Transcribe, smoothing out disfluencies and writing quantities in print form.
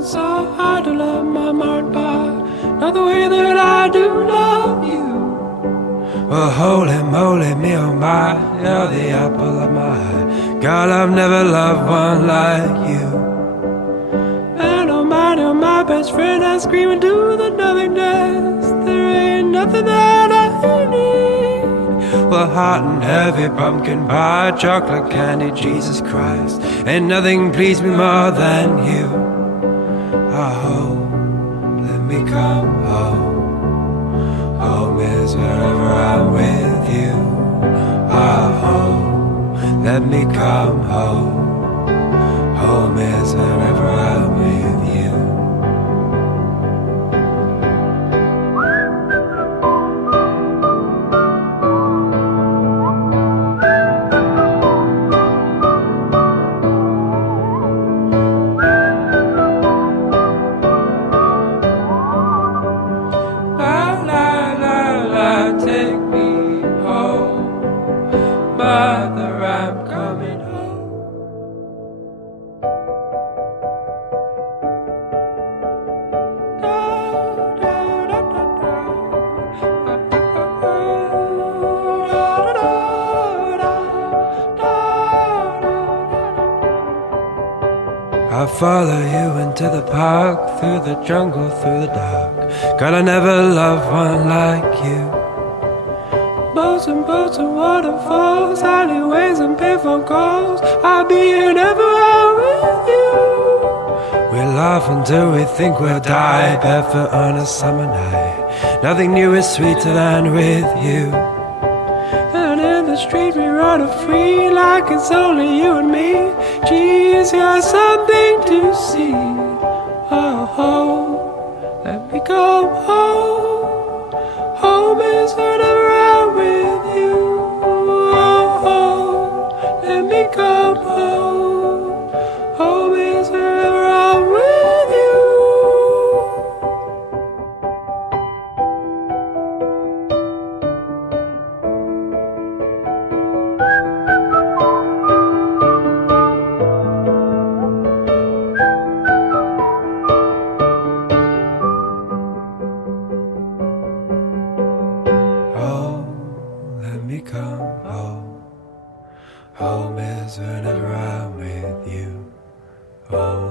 trying so hard to love my mind, but not the way that I do love you. Well, holy moly, me oh my, you're the apple of my eye. God, I've never loved one like you. And oh my, you're my best friend. I scream into the nothingness. There ain't nothing that I need. Well, hot and heavy pumpkin pie, chocolate candy, Jesus Christ, ain't nothing pleased me more than you. Oh, let me come home. Home is wherever I'm with you. Oh, let me come home. Home is wherever I'm with you. La la la la, take me home, Mother, I'm coming home. I follow you into the park, through the jungle, through the dark. God, I never loved one like you. Boats and waterfalls, alleyways and payphone calls. I'll be here everywhere with you. We laugh until we think we'll die, barefoot on a summer night. Nothing new is sweeter than with you. And in the street we run free, like it's only you and me. Geez, you're something to see. Oh, let me go home. Home is whenever I'm with you. Oh, let me come home. Home is wherever I'm with you. Let me come home. Home is whenever I'm with you. Oh.